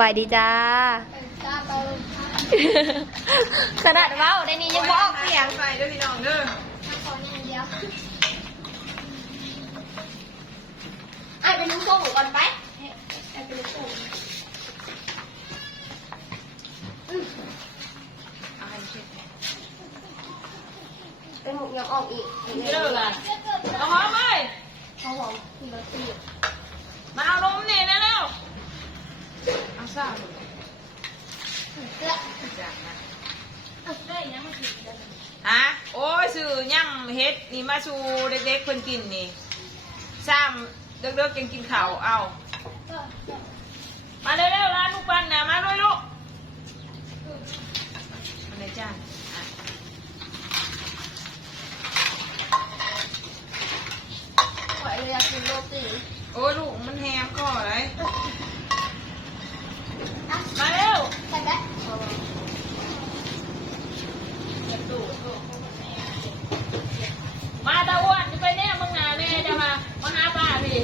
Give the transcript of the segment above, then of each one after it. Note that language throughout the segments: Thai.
บายดีจ้าขนาดเว้าได้นี่ยังบอกเสียง ไปเด้อพี่น้องเด้อ ขออย่างเดียวไอ้เป็นลูกโป่งก่อนไปไอ้เป็นลูกโป่ง เอาให้เช็ด เป็นหกยังออกอีก เด้อล่ะเอาหอมไป เขาหอมคือรสตี มาเอาลมนี่นะแล้วเอาซ่า เกลือ จากนะ เกลือยังไม่ถึงเลย ฮะโอ้ยซื้อย่างเฮ็ดนี่มาสู่เด็กๆเพิ่นกินนี่ซ้ำเด็กๆยังกินข้าวเอามาเร็วๆร้านลูกปั้นนะมาด้วยลูกมาเลยจ้าอ่ะ ขอเลยอยากกินโรตี โอ้ยลูกมันแฮมข้อเลยมาเร็ว ใช่ไหม มาตาอ้วนจะไปเนี่ยมึงหาแม่จะมาหาป้าพี่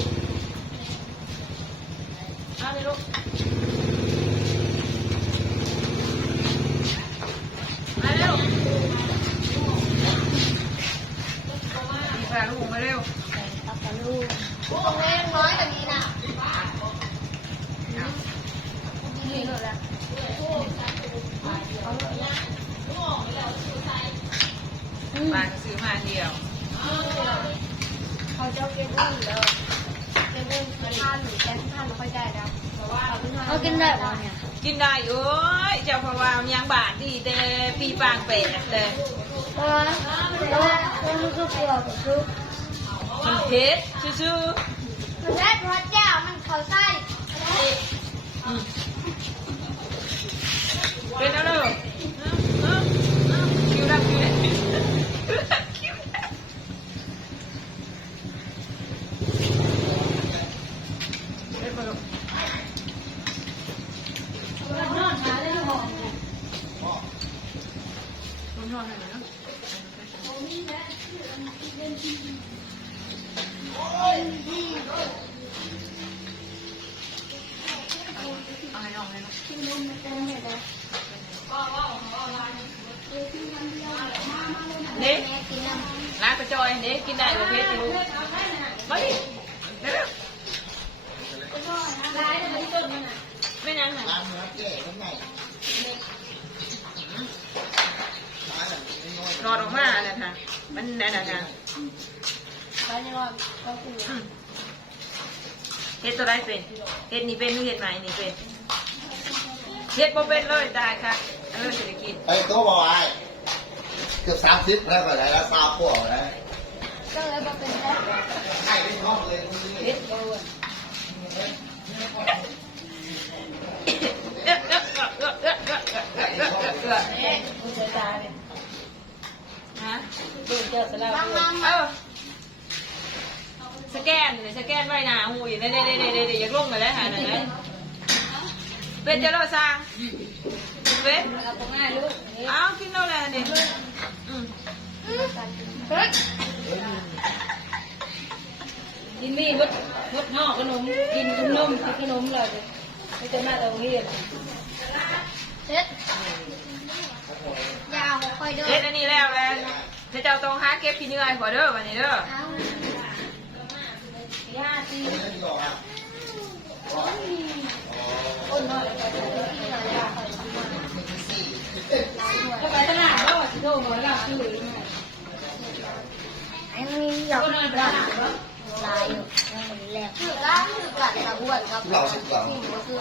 เอาเลยลูกมาเร็วมาลูกมาเร็ว ตับกระลูกตรงนี้น้อยกว่านี้นะนี่หมดแล้ว มาซื้อมาเดียว เขาจะเก็บเงินแล้วเก็บเงินท่านหรือแกงท่านไม่ค่อยได้แล้วเพราะว่าเขากินได้แล้วเนี่ย กินได้เอ้ยเจ้าพะวามยังบาทดีแต่ปีปางเป็ดเลย แล้วลูกก็เปรี้ยวกับลูก มันเผ็ดซื่อ มันได้เพราะเจ้ามันเขาไส้ ๆเป็นแล้วเลยคิวดังคิวดังคิวดังเล่นมาลูก นอนหาเลยหอม คุณนอนให้หน่อยเนาะเอาให้น้องให้น้อง กินนมมันเต็มเลยนะ เด็ก แม่กินน้ำ ร้านกระจอยเด็กกินได้ประเภทนี้มาดิเร็ว ร้ายเลยต้นมันอ่ะ ไม่นั่งหรอ ร้านเนื้อเก๋ข้างใน รอดออกมาเนี่ยค่ะมันนั่นน่ะค่ะ ร้ายในรอบก็คือ เฮ็ดตัวไรเป็นเฮ็ดนี่เป็นหรือเฮ็ดใหม่นี่เป็นเฮ็ดบ่เป็นเลยตายค่ะเออจะได้กิน ไอ้ตัวบอกไอ้เกือบ30แล้วก็ได้แล้ว3พวกแล้ว ก็เลยมาเป็นแล้ว ให้เป็นห้องเลย เฮ็ดบ่อ้วนฮะ บางน้ำ เออสแกนเลยสแกนไว้หน้าหูอยู่เด้ๆๆๆอยากลงไปแล้วหาหน่อยนะเป็นจะรอสร้างเป็น เอาตรงง่ายลูก เอากินเอาแล้วนี่อืม เฮ้ย กินนี่วดนอกขนมกินขนมกินขนมเลยไม่จะมาเราเรียน เซ็ตยาวค่อยเดิ เฮ็ด น อันนี้แล้วจะเจ้าต้องหาเก็บขี้เหนื่อยขอเด้อวันนี้เด้อ เอา ย่าตี คนน้อยก็จะที่เราอยาก ก็ไปตลาดก็สิโทรมาแล้วคือ ไอ้นี่อยากได้ลายอยู่แรงถือก้านถือกัดกระบวนกับสิ่งก็คือ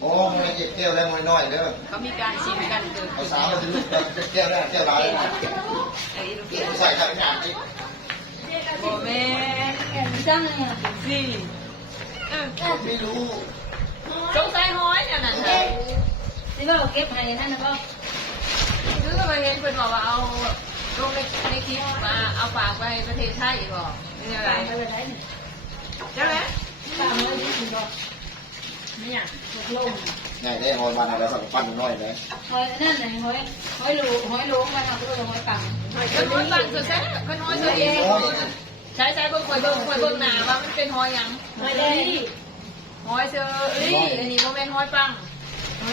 โอ้มันเก็บแก้วแล้วมันน้อยเด้อ เขามีการชิมกันเกิด เอาสาวมาถึงแก้วแล้วแก้วหลายแล้ว ไอ้ลูก เก็บใส่ทางงานนี่ โบแม่ แอนจังเนี่ย สิเออ ไม่รู้ สงสัยห้อยเนี่ยน่ะ นี่ก็เก็บให้นั่นนะก็ คือมาเห็นเพิ่นบอกว่าเอาลงในคลิปมาเอาฝากไปประเทศไทยบอกเป็นอะไร ไปไปไหน เจ้าไหม ตามเลยที่บอกเนี่ยลง ไงได้หอยมันอะไรสักปั้นน้อยเลย หอยนั่นไหนหอยหลูมาทำก็เลยหอยปัง คนน้อยสั่งเสร็จคนน้อยเสร็จ ใช้เบิ่งคอยเบิ่งหนาว่ามันเป็นหอยยังหอยแดงหอยเชอรี่อันนี้โมเมนต์หอยปัง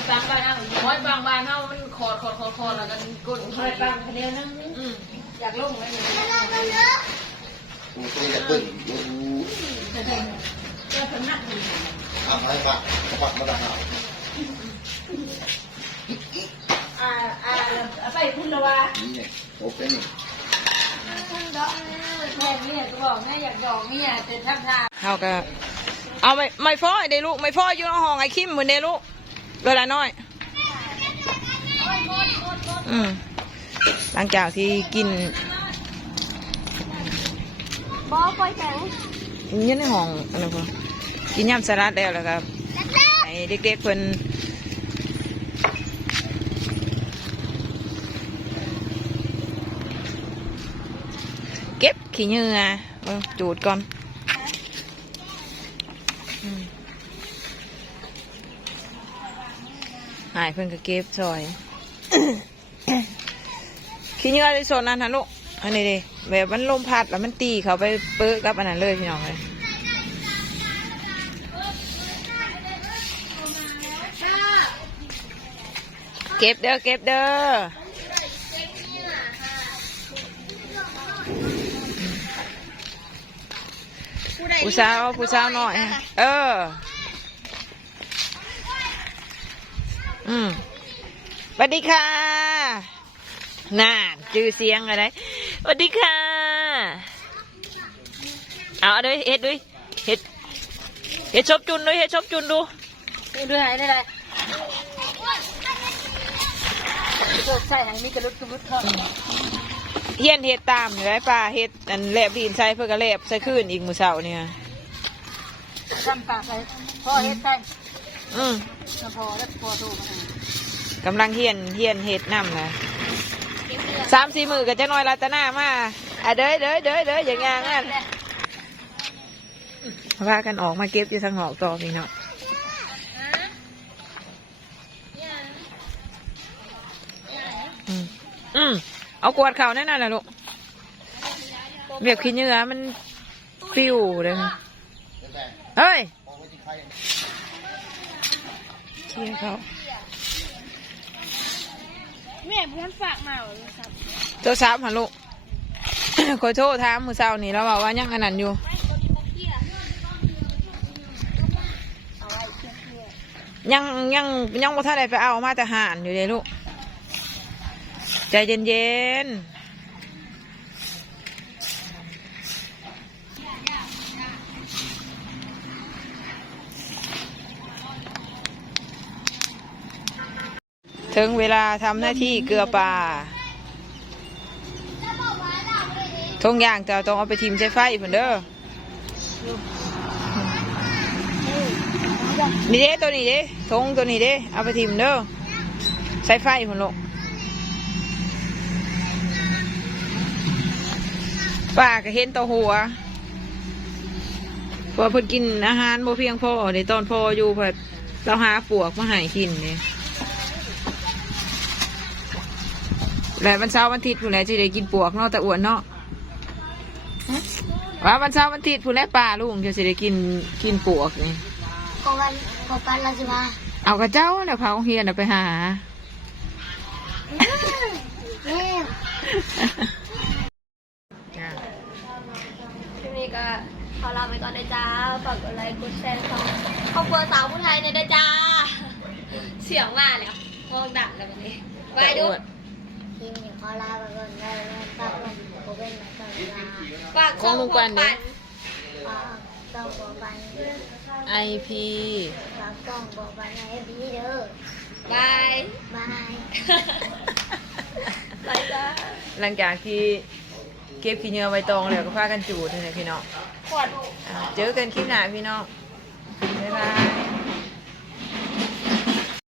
บ้านเฮาหอยปังบ้านเฮามันคอดแล้วกันก้น หอยปังคนเดียวนึงอยากลงไว้นี่ กูตัวจะปึ้งดู ก็สำนัก ทำให้ปักปักมาดังเอา ไปคุณละวะ นี่เนี่ยโอเคนี่ แม่เนี่ยก็บอกแม่อยากดอกเนี่ยจะทำทาน เฮาก็เอาไม่ฟ้อยเด้ลูกไม่ฟ้อยอยู่ในห้องไอ้คิมเหมือนเด้ลูกเวลาน้อยหลังจากที่กิน บอคอยแข็ง ยืนในห้องอันนั้นพอกินยำสลัดแล้วครับไอ้เด็กๆเพิ่นเก็บขี้เหงื่อจูดก่อนหายเพิ่นก็เก็บซอย ขี้เหงื่อในโซนนั้นนะลูกอันนี้ดิแบบมันลมพัดแล้วมันตีเขาไปเปื้อกับอันนั้นเลยพี่น้องเลยเก็บเด้อผู้สาวหน่อยสวัสดีค่ะน่าจื้อเสียงอะไรสวัสดีค่ะเอาด้วยเฮ็ดชบจุนดู ดูหายได้เลยใส่ทางนี้กระลุกเข้า เฮียนเฮ็ดตามอยู่ไรป่าเฮ็ดอันแลบดินใส่เพื่อกระแลบใส่คืนอีกมื้อเช้าเนี่ย ทำปากใส่พ่อเฮ็ดใส่พอแล้วพอดูมาก ำลังเฮียนเฮ็ดน้ำนะ3-4 มื้อก็จะน้อยรัตนามาเด้ออย่างงั้นพากันออกมาเก็บอยู่ทางหอกต่อพี่เนาะเอากวดเข่าแน่นอนแหละลูกเบียบขี้เหงื่อมันฟิวเลยเฮ้ยเชี่ยเขา แม่เพื่อนฝากมาเหรอครับ โทรศัพท์หันลูก ขอโทษถามมือเช้านี่แล้วว่ายังอันนั้นอยู่ยังบ่ทันได้ไปเอามาแต่หานอยู่เลยลูกใจเย็นถึงเวลาทำหน้าที่เกลือปลาทงอย่างแต่ต้องเอาไปทิมใช้ไฟเพื่อนเด้อนี่เด้ตัวนี้เด้ทงตัวนี้เด้เอาไปทิมเด้อใช้ไฟเพื่อนลูกป้าก็เห็นตัวหัวพอเพิ่นกินอาหารบ่เพียงพอในตอนพออยู่เพิ่นเราหาปวกมาให้กินเนี่ยแล้ววันเสาร์วันอาทิตย์ผู้ใดจะได้กินปวกเนาะแต่อ้วนเนาะว่าวันเสาร์วันอาทิตย์ผู้ใดป่าลุงจะได้กินปวกนี่ ของกันเราจะมา เอากระเจ้าเนี่ยพาของเฮียนไปหา แม่ทีนี้ก็ขอลาไปก่อนนะจ้าฝากกดไลค์กดแชร์ของครอบครัวสาวผู้ไทยนะจ้าเสียงมาแล้วมองดังแล้ววันนี้ไปดูทีนี้ขอลาไปก่อนนะฝากของผมเป็นมาก่อนนะฝากของผมปั่นต้องบอกไป IP ฝากต้องบอกไปให้พี่เด้อบายบายบายจ้า หลังจากที่เก็บขี้เหงื่อใบตองแล้วก็พากันจูดเลยพี่น้องเจอกันคลิปหน้าพี่น้องบ๊ายบาย